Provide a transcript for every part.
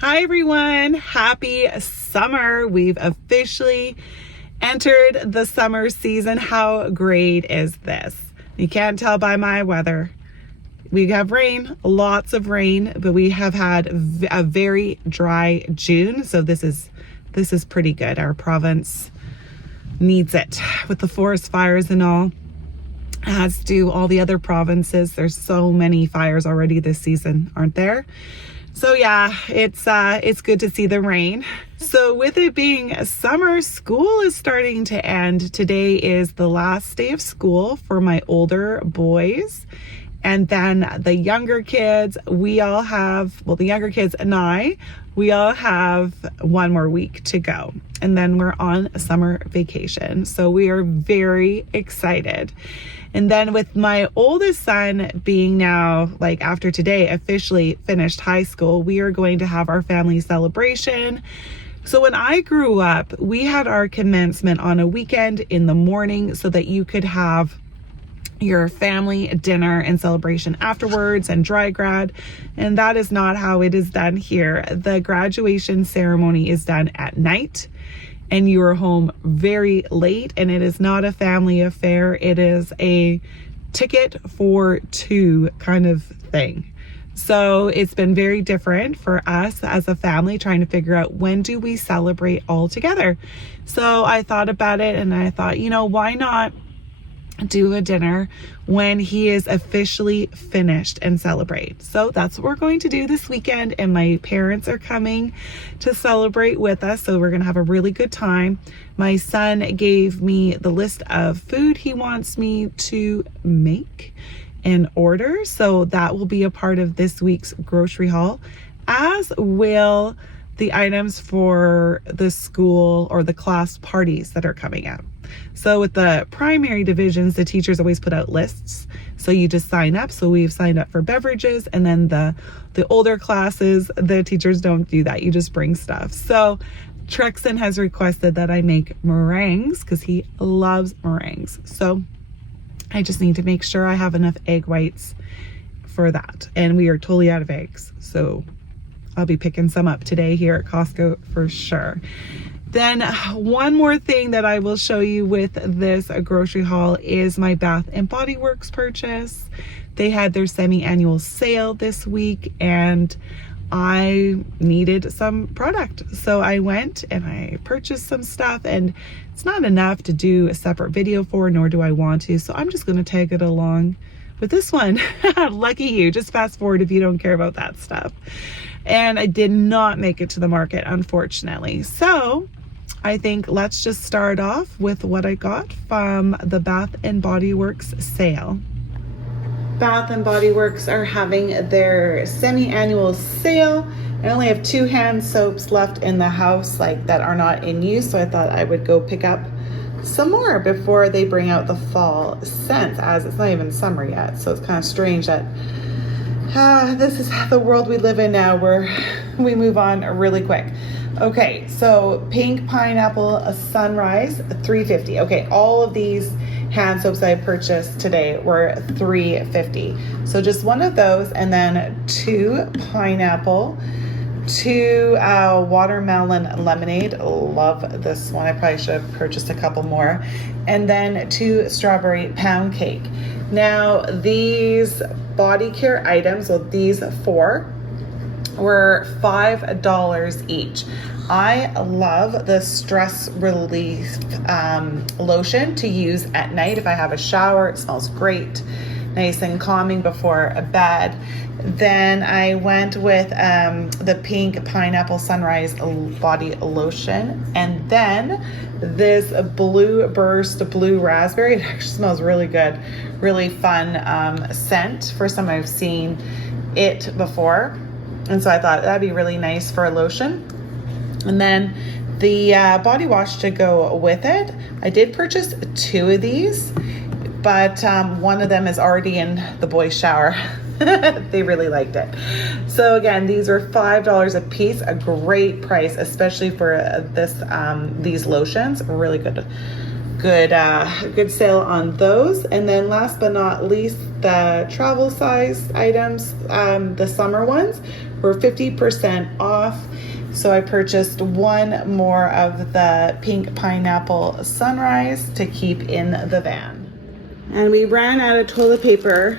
Hi everyone, happy summer. We've officially entered the summer season. How great is this? You can't tell by my weather. We have rain, lots of rain, but we have had a very dry June. So this is pretty good. Our province needs it with the forest fires and all, as do all the other provinces. There's so many fires already this season, aren't there? So yeah, it's good to see the rain. So with it being summer, school is starting to end. Today is the last day of school for my older boys. And then the younger kids, the younger kids and we all have one more week to go. And then we're on summer vacation. So we are very excited. And then with my oldest son being now, like after today, officially finished high school, we are going to have our family celebration. So when I grew up, we had our commencement on a weekend in the morning so that you could have your family dinner and celebration afterwards and dry grad. And that is not how it is done here. The graduation ceremony is done at night and you are home very late, and it is not a family affair. It is a ticket for two kind of thing. So it's been very different for us as a family trying to figure out when do we celebrate all together. So I thought about it and I thought, why not do a dinner when he is officially finished and celebrate. So that's what we're going to do this weekend, and my parents are coming to celebrate with us, so we're gonna have a really good time. My son gave me the list of food he wants me to make and order, so that will be a part of this week's grocery haul, as will the items for the school or the class parties that are coming up. So with the primary divisions, the teachers always put out lists. So you just sign up. So we've signed up for beverages, and then the older classes, the teachers don't do that. You just bring stuff. So Trexon has requested that I make meringues because he loves meringues. So I just need to make sure I have enough egg whites for that. And we are totally out of eggs. So I'll be picking some up today here at Costco for sure. Then one more thing that I will show you with this grocery haul is my Bath and Body Works purchase. They had their semi-annual sale this week and I needed some product. So I went and I purchased some stuff, and it's not enough to do a separate video for, nor do I want to. So I'm just going to tag it along with this one. Lucky you. Just fast forward if you don't care about that stuff. And I did not make it to the market, unfortunately. So I think let's just start off with what I got from the Bath and Body Works sale. Bath and Body Works are having their semi-annual sale. I only have 2 hand soaps left in the house that are not in use, so I thought I would go pick up some more before they bring out the fall scents, as it's not even summer yet. So it's kind of strange that this is the world we live in now, where we move on really quick. Okay, so pink pineapple sunrise, $3.50. Okay, all of these hand soaps I purchased today were $3.50. So just one of those, and then 2 pineapple, 2 watermelon lemonade. Love this one. I probably should have purchased a couple more. And then 2 strawberry pound cake. Now these body care items, so these 4 were $5 each. I love the stress relief lotion to use at night if I have a shower. It smells great, nice and calming before a bed. Then I went with the pink pineapple sunrise body lotion, and then this blue burst blue raspberry. It actually smells really good, really fun scent. First time I've seen it before, and so I thought that'd be really nice for a lotion. And then the body wash to go with it. I did purchase 2 of these, but one of them is already in the boys' shower. They really liked it. So again, these were $5 a piece, a great price, especially for these lotions. Really good sale on those. And then last but not least, the travel size items, the summer ones were 50% off. So I purchased one more of the pink pineapple sunrise to keep in the van. And we ran out of toilet paper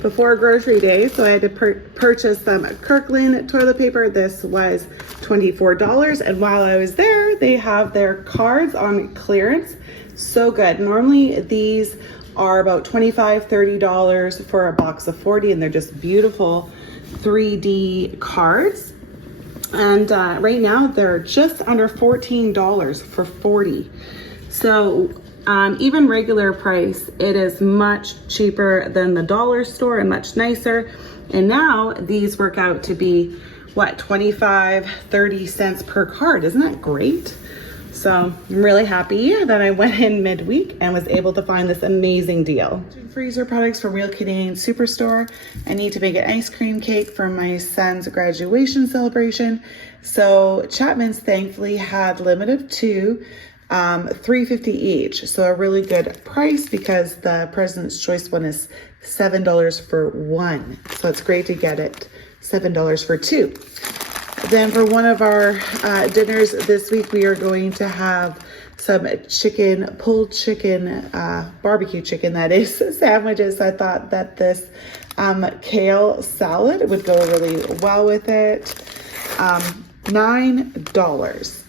before grocery day, so I had to purchase some Kirkland toilet paper. This was $24, and while I was there, they have their cards on clearance. So good. Normally these are about $25, $30 for a box of 40, and they're just beautiful 3D cards. And right now they're just under $14 for 40. So even regular price, it is much cheaper than the dollar store and much nicer. And now these work out to be what, 25, 30 cents per card. Isn't that great? So I'm really happy that I went in midweek and was able to find this amazing deal. Freezer products from Real Canadian Superstore. I need to make an ice cream cake for my son's graduation celebration. So Chapman's thankfully had limited to $3.50 each. So a really good price because the President's Choice one is $7 for one. So it's great to get it $7 for two. Then for one of our dinners this week, we are going to have some chicken, pulled chicken, barbecue chicken, that is, sandwiches. I thought that this kale salad would go really well with it. $9.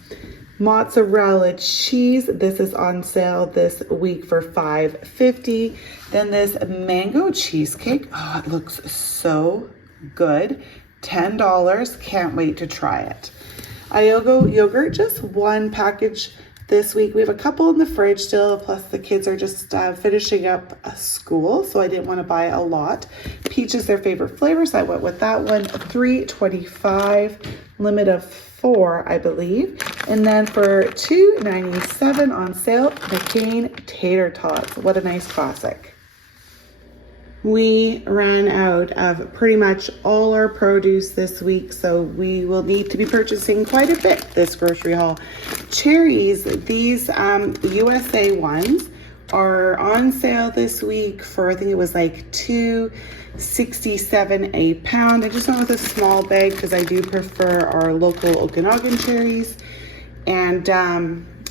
Mozzarella cheese. This is on sale this week for $5.50. Then this mango cheesecake. Oh, it looks so good. $10. Can't wait to try it. Iogo yogurt, just one package this week. We have a couple in the fridge still, plus the kids are just finishing up school, so I didn't want to buy a lot. Peach is their favorite flavor, so I went with that one. $3.25, limit of 4, I believe. And then for $2.97 on sale, McCain tater tots. What a nice classic. We ran out of pretty much all our produce this week, so we will need to be purchasing quite a bit this grocery haul. Cherries, these USA ones are on sale this week for, I think it was like $2.67 a pound. I just went with a small bag because I do prefer our local Okanagan cherries. And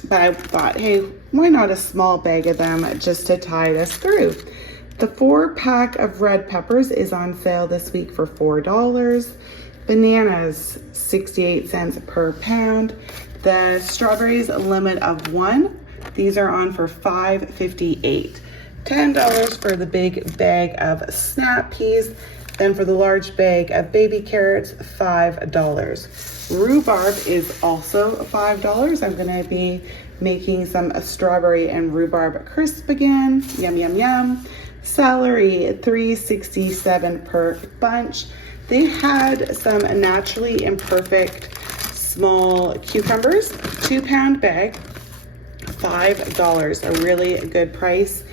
but I thought, hey, why not a small bag of them just to tide us through? The 4-pack of red peppers is on sale this week for $4. Bananas, 68 cents per pound. The strawberries, a limit of 1. These are on for $5.58. $10 for the big bag of snap peas. Then for the large bag of baby carrots, $5. Rhubarb is also $5. I'm gonna be making some strawberry and rhubarb crisp again. Yum, yum, yum. Celery, $3.67 per bunch. They had some naturally imperfect small cucumbers, 2-pound bag, $5. A really good price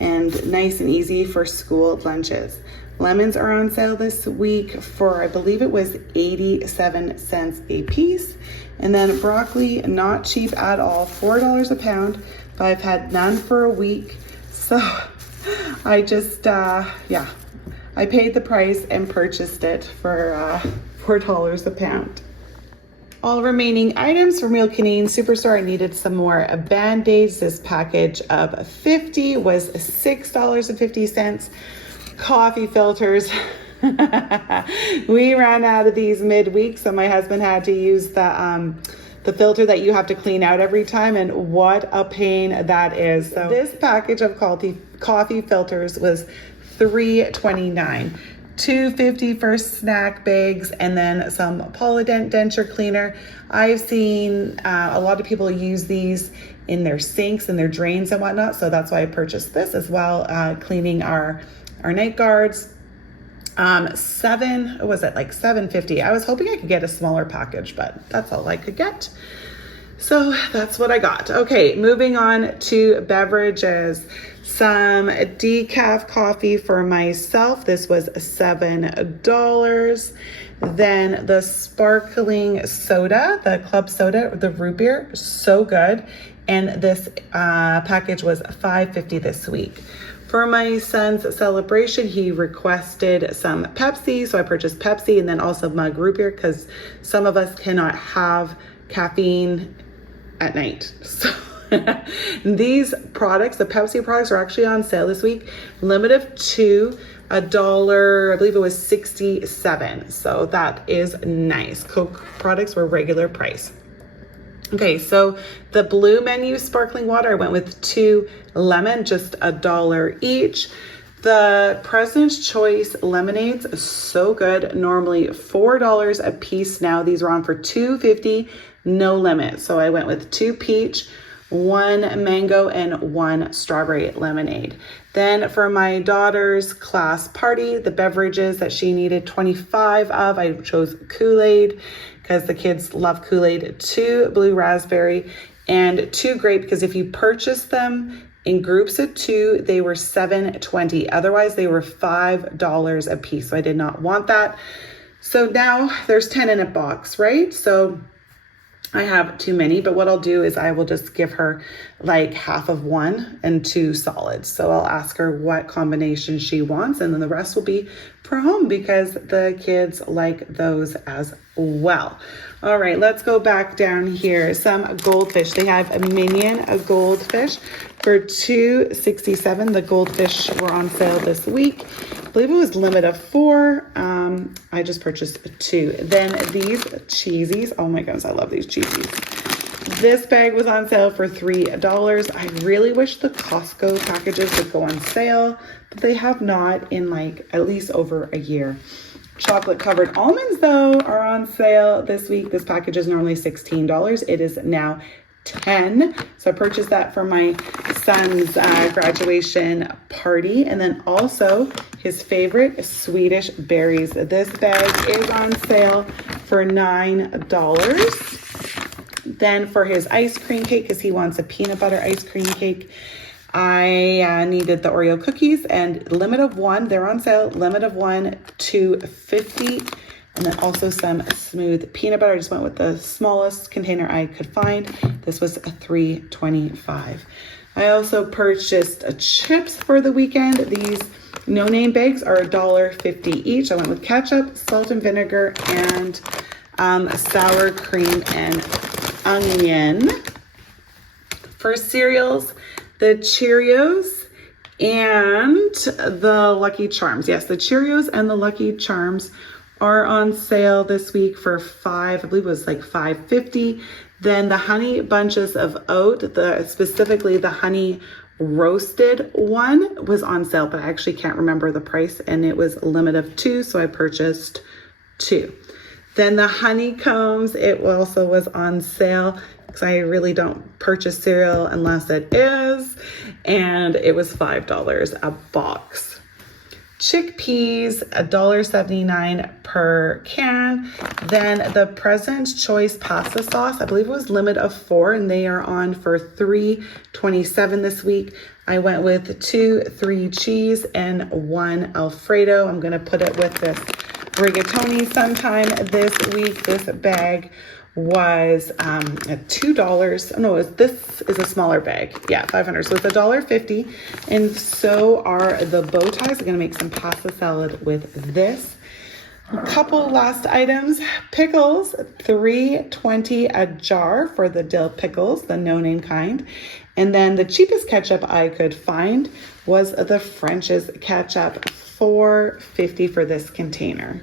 and nice and easy for school lunches. Lemons are on sale this week for, I believe it was 87 cents a piece. And then broccoli, not cheap at all, $4 a pound, but I've had none for a week. So I just, yeah, I paid the price and purchased it for $4 a pound. All remaining items from Real Canadian Superstore, I needed some more Band-Aids. This package of 50 was $6.50. Coffee filters. We ran out of these midweek, so my husband had to use the filter that you have to clean out every time, and what a pain that is. So this package of coffee filters was $3.29. $2.50 for snack bags, and then some Polydent denture cleaner. I've seen a lot of people use these in their sinks and their drains and whatnot, so that's why I purchased this as well, cleaning our night guards. $7.50. I was hoping I could get a smaller package, but that's all I could get. So that's what I got. Okay, moving on to beverages. Some decaf coffee for myself. This was $7. Then the sparkling soda, the club soda, the root beer, so good. And this package was $5.50 this week. For my son's celebration, he requested some Pepsi, so I purchased Pepsi and then also mug root beer because some of us cannot have caffeine at night. So these products, the Pepsi products, are actually on sale this week. Limited to $1, I believe it was 67. So that is nice. Coke products were regular price. Okay, so the blue menu sparkling water, I went with 2 lemon, just $1 each. The President's Choice lemonades, so good. Normally $4 a piece now. These are on for $2.50, no limit. So I went with 2 peach, 1 mango, and 1 strawberry lemonade. Then for my daughter's class party, the beverages that she needed 25 of, I chose Kool-Aid because the kids love Kool-Aid, 2 blue raspberry, and 2 grape, because if you purchase them in groups of 2, they were $7.20. Otherwise, they were $5 a piece. So I did not want that. So now there's 10 in a box, right? So I have too many, but what I'll do is I will just give her like half of 1 and 2 solids. So I'll ask her what combination she wants, and then the rest will be for home because the kids like those as well. All right, let's go back down here. Some goldfish. They have a minion, a goldfish for $2.67. The goldfish were on sale this week. I believe it was limit of 4. I just purchased 2. Then these cheesies. Oh my goodness, I love these cheesies. This bag was on sale for $3. I really wish the Costco packages would go on sale, but they have not in like at least over a year. Chocolate covered almonds though are on sale this week. This package is normally $16. It is now 10. So I purchased that for my son's graduation party. And then also his favorite Swedish berries. This bag is on sale for $9. Then for his ice cream cake, because he wants a peanut butter ice cream cake, I needed the Oreo cookies, and limit of 1, they're on sale, limit of 1, $2.50. And then also some smooth peanut butter. I just went with the smallest container I could find. This was $3.25. I also purchased chips for the weekend. These no-name bags are $1.50 each. I went with ketchup, salt and vinegar, and sour cream and onion. For cereals, the Cheerios and the Lucky Charms. Yes, the Cheerios and the Lucky Charms are on sale this week for I believe it was like $5.50. Then the honey bunches of oat, specifically the honey roasted one, was on sale, but I actually can't remember the price, and it was a limit of 2, so I purchased 2. Then the honeycombs, it also was on sale because I really don't purchase cereal unless it is, and it was $5 a box. Chickpeas, $1.79 per can. Then the President's Choice pasta sauce, I believe it was limit of 4, and they are on for $3.27 this week. I went with 2 3 cheese and 1 Alfredo. I'm gonna put it with this rigatoni sometime this week. This bag was at $2. No, this is a smaller bag. Yeah, 500. So it's $1.50. And so are the bow ties. I'm gonna make some pasta salad with this. A couple last items. Pickles, $3.20 a jar for the dill pickles, the no-name kind. And then the cheapest ketchup I could find was the French's ketchup, $4.50 for this container.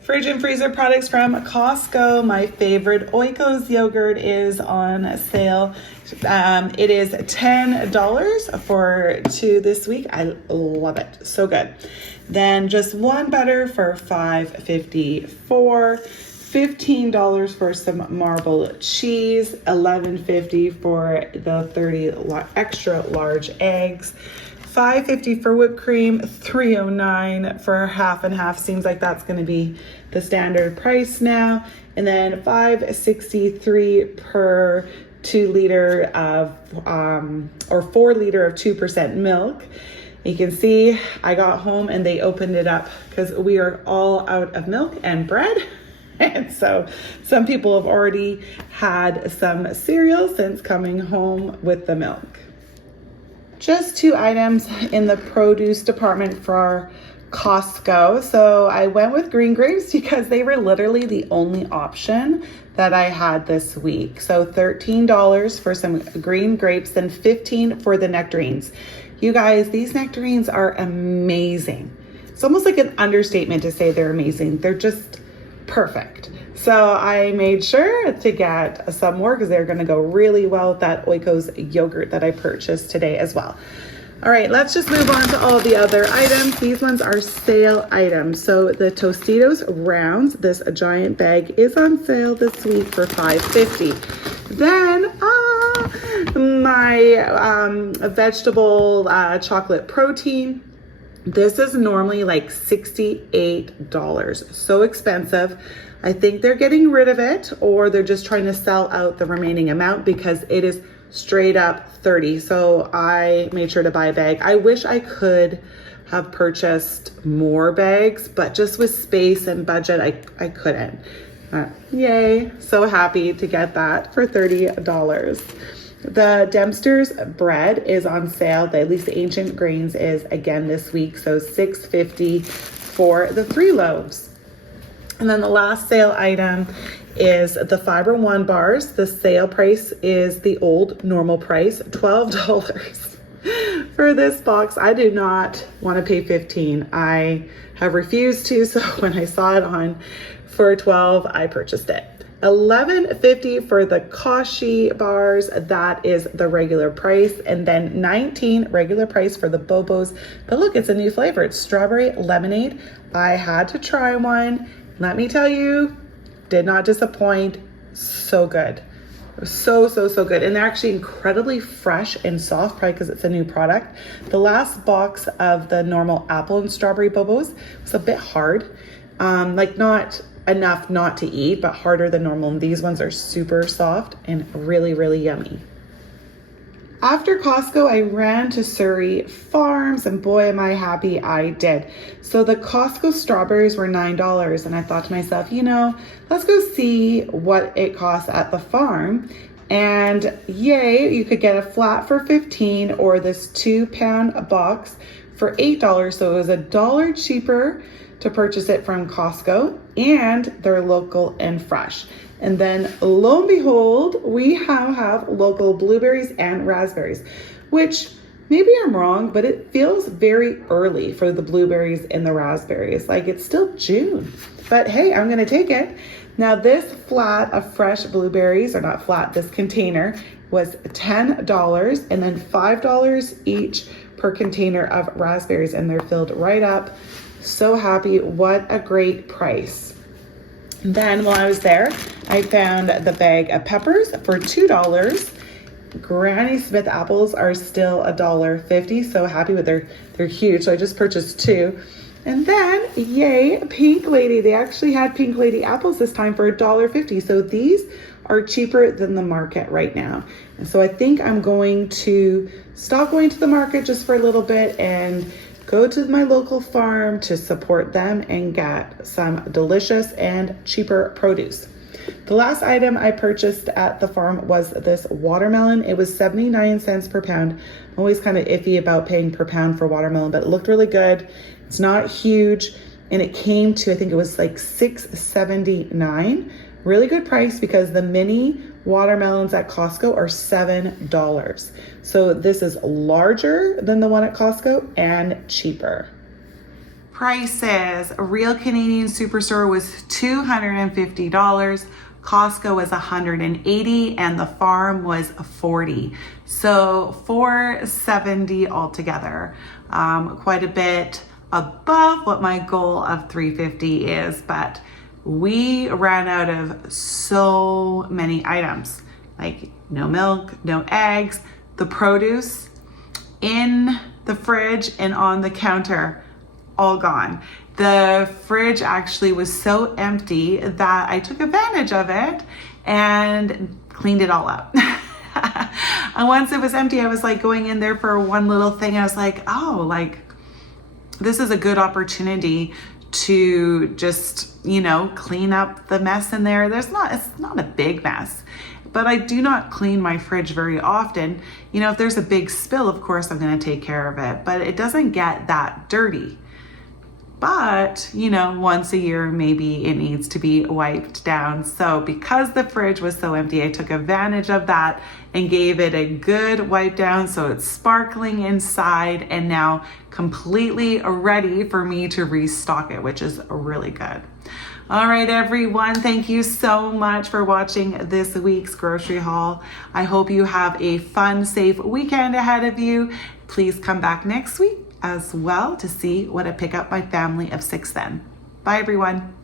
Fridge and freezer products from Costco. My favorite Oikos yogurt is on sale. It is $10 for 2 this week. I love it. So good. Then just one butter for $5.54. $15 for some marble cheese. $11.50 for the 30 extra large eggs. $5.50 for whipped cream, $3.09 for half and half. Seems like that's going to be the standard price now. And then $5.63 per 2 liter of, or 4 liter of 2% milk. You can see I got home and they opened it up because we are all out of milk and bread. And so some people have already had some cereal since coming home with the milk. just 2 items in the produce department for Costco. So I went with green grapes because they were literally the only option that I had this week. So $13 for some green grapes, then $15 for the nectarines. You guys, these nectarines are amazing. It's almost like an understatement to say they're amazing. They're just perfect. So I made sure to get some more because they're going to go really well with that Oikos yogurt that I purchased today as well. All right, let's just move on to all the other items. These ones are sale items. So the Tostitos rounds, this giant bag is on sale this week for $5.50. Then my vegetable chocolate protein. This is normally like $68. So expensive. I think they're getting rid of it, or they're just trying to sell out the remaining amount because it is straight up $30. So I made sure to buy a bag. I wish I could have purchased more bags, but just with space and budget, I couldn't. Yay. So happy to get that for $30. The Dempster's bread is on sale. At least the Ancient Grains is again this week. So $6.50 for the 3 loaves. And then the last sale item is the Fiber One bars. The sale price is the old normal price, $12 for this box. I do not want to pay $15. I have refused to, so when I saw it on for $12, I purchased it. $11.50 for the Kashi bars. That is the regular price. And then $19 regular price for the Bobos. But look, it's a new flavor. It's strawberry lemonade. I had to try one. Let me tell you, did not disappoint. So good. So good. And they're actually incredibly fresh and soft, probably because it's a new product. The last box of the normal apple and strawberry Bobos was a bit hard. Like not enough not to eat, but harder than normal. And these ones are super soft and really, really yummy. After Costco, I ran to Surrey Farms, and boy, am I happy I did. So the Costco strawberries were $9, and I thought to myself, let's go see what it costs at the farm. And yay, you could get a flat for $15 or this 2-pound box for $8. So it was $1 cheaper to purchase it from Costco, and they're local and fresh. And then lo and behold, we have local blueberries and raspberries, which maybe I'm wrong, but it feels very early for the blueberries and the raspberries. Like it's still June, but hey, I'm gonna take it. Now this flat of fresh blueberries, or not flat, this container was $10, and then $5 each per container of raspberries, and they're filled right up. So happy, what a great price. Then while I was there, I found the bag of peppers for $2. Granny Smith apples are still $1.50. So happy with they're huge. So I just purchased 2. And then, yay, Pink Lady. They actually had Pink Lady apples this time for $1.50. So these are cheaper than the market right now. And so I think I'm going to stop going to the market just for a little bit and go to my local farm to support them and get some delicious and cheaper produce. The last item I purchased at the farm was this watermelon. It was 79 cents per pound. I'm always kind of iffy about paying per pound for watermelon, but it looked really good. It's not huge, and it came to, I think it was like $6.79. Really good price because the mini watermelons at Costco are $7. So this is larger than the one at Costco and cheaper. Prices. A real Canadian Superstore was $250. Costco was $180, and the farm was $40. So $470 altogether. Quite a bit above what my goal of $350 is, but we ran out of so many items, like no milk, no eggs, the produce in the fridge and on the counter, all gone. The fridge actually was so empty that I took advantage of it and cleaned it all up. And once it was empty, I was like going in there for one little thing. I was like, oh, like this is a good opportunity to just, clean up the mess in there. It's not a big mess, but I do not clean my fridge very often. You know, if there's a big spill, of course, I'm gonna take care of it, but it doesn't get that dirty. But, you know, once a year, maybe it needs to be wiped down. So because the fridge was so empty, I took advantage of that and gave it a good wipe down so it's sparkling inside and now completely ready for me to restock it, which is really good. All right, everyone, thank you so much for watching this week's grocery haul. I hope you have a fun, safe weekend ahead of you. Please come back next week as well to see what I pick up my family of 6 then. Bye, everyone.